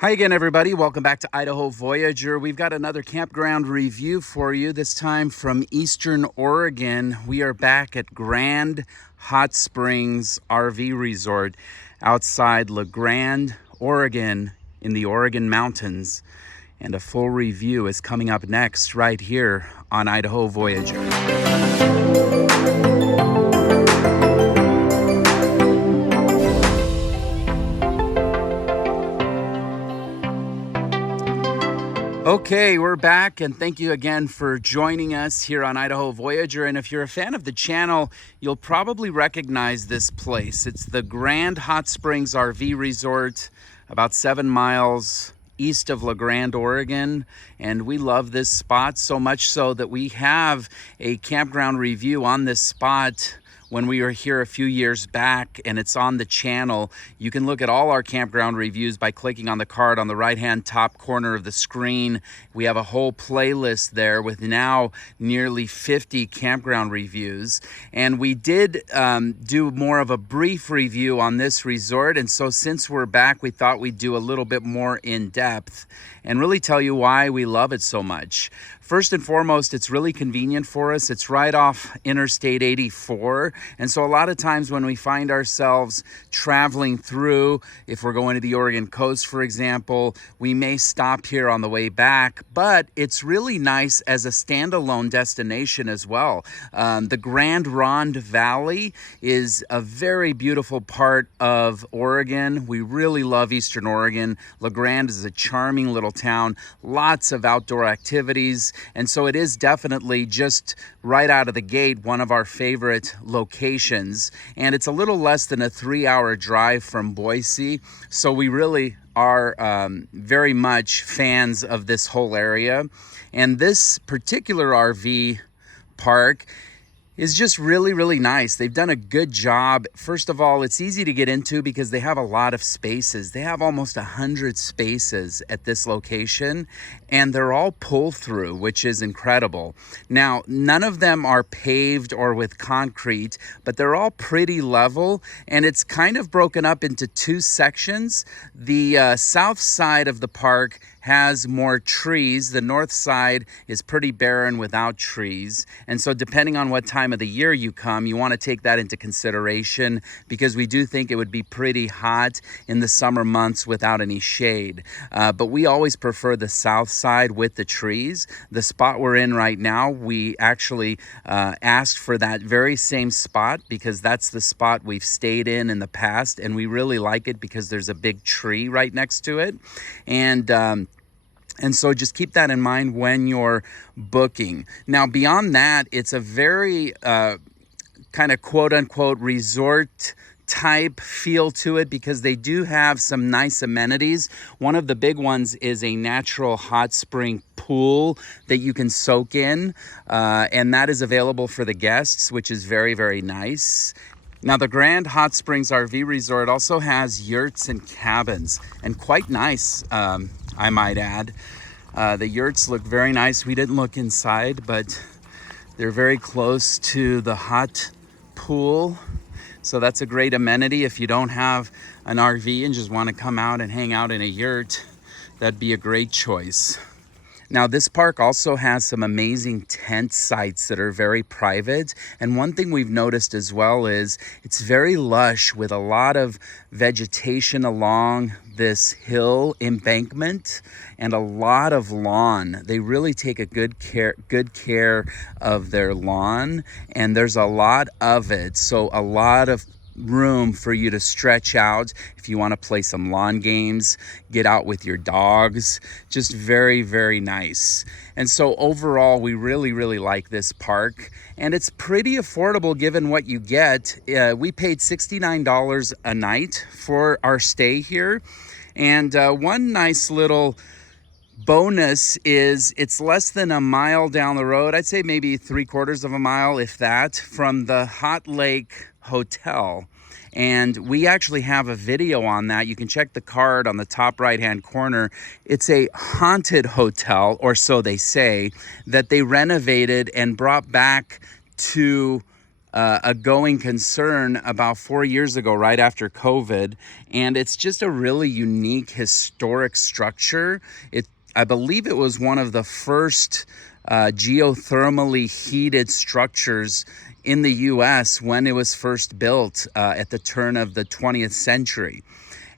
Hi again, everybody. Welcome back to Idaho Voyager. We've got another campground review for you, this time from Eastern Oregon. We are back at Grande Hot Springs RV Resort outside Grande, Oregon, in the Oregon Mountains. And a full review is coming up next right here on Idaho Voyager. Okay, we're back, and thank you again for joining us here on Idaho Voyager. And if you're a fan of the channel, you'll probably recognize this place. It's the Grande Hot Springs RV Resort, about 7 miles east of Grande, Oregon. And we love this spot so much so that we have a campground review on this spot when we were here a few years back, and it's on the channel. You can look at all our campground reviews by clicking on the card on the right-hand top corner of the screen. We have a whole playlist there with now nearly 50 campground reviews. And we did do more of a brief review on this resort, and so since we're back, we thought we'd do a little bit more in depth and really tell you why we love it so much. First and foremost, it's really convenient for us. It's right off Interstate 84. And so a lot of times when we find ourselves traveling through, if we're going to the Oregon coast, for example, we may stop here on the way back, but it's really nice as a standalone destination as well. The Grande Ronde Valley is a very beautiful part of Oregon. We really love Eastern Oregon. Grande is a charming little town, lots of outdoor activities. And so it is definitely just right out of the gate one of our favorite locations. And it's a little less than a 3-hour drive from Boise. So we really are very much fans of this whole area. And this particular RV park is just really, really nice. They've done a good job. First of all, it's easy to get into because they have a lot of spaces. They have almost 100 spaces at this location, and they're all pull through, which is incredible. Now, none of them are paved or with concrete, but they're all pretty level, and it's kind of broken up into two sections. The south side of the park has more trees. The north side is pretty barren without trees. And so depending on what time of the year you come, you want to take that into consideration, because we do think it would be pretty hot in the summer months without any shade. But we always prefer the south side with the trees. The spot we're in right now, we actually asked for that very same spot because that's the spot we've stayed in the past, and we really like it because there's a big tree right next to it. And so just keep that in mind when you're booking. Now, beyond that, it's a very kind of quote-unquote resort type feel to it because they do have some nice amenities. One of the big ones is a natural hot spring pool that you can soak in, and that is available for the guests, which is very, very nice. Now, the Grande Hot Springs RV Resort also has yurts and cabins, and quite nice, I might add. The yurts look very nice. We didn't look inside, but they're very close to the hot pool. So that's a great amenity. If you don't have an RV and just want to come out and hang out in a yurt, that'd be a great choice. Now, this park also has some amazing tent sites that are very private. And one thing we've noticed as well is it's very lush with a lot of vegetation along this hill embankment and a lot of lawn. They really take a good care of their lawn, and there's a lot of it. So a lot of room for you to stretch out if you want to play some lawn games, get out with your dogs. Just very, very nice. And so overall, we really, really like this park, and it's pretty affordable given what you get. We paid $69 a night for our stay here. And one nice little bonus is it's less than a mile down the road. I'd say maybe 3/4 of a mile, if that, from the Hot Lake Hotel. And we actually have a video on that. You can check the card on the top right-hand corner. It's a haunted hotel, or so they say, that they renovated and brought back to a going concern about 4 years ago, right after COVID. And it's just a really unique historic structure. I believe it was one of the first geothermally heated structures in the US when it was first built at the turn of the 20th century.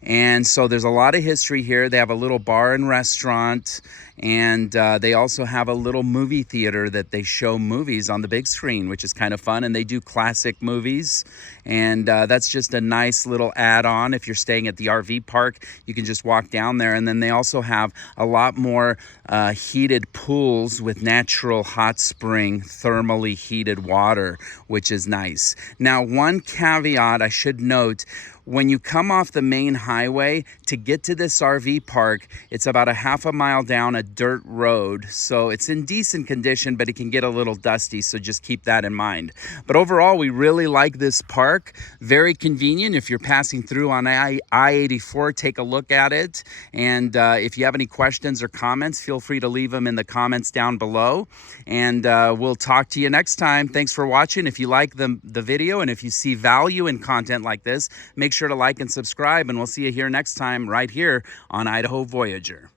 And so there's a lot of history here. They have a little bar and restaurant, and they also have a little movie theater that they show movies on the big screen, which is kind of fun. And they do classic movies, and that's just a nice little add-on. If you're staying at the RV park, you can just walk down there. And then they also have a lot more heated pools with natural hot spring thermally heated water, which is nice. Now, one caveat I should note: when you come off the main highway to get to this RV park, it's about a half a mile down a dirt road. So it's in decent condition, but it can get a little dusty. So just keep that in mind. But overall, we really like this park. Very convenient. If you're passing through on I-84, take a look at it. And if you have any questions or comments, feel free to leave them in the comments down below. And we'll talk to you next time. Thanks for watching. If you like the video, and if you see value in content like this, make sure to like and subscribe, and we'll see you here next time right here on Idaho Voyager.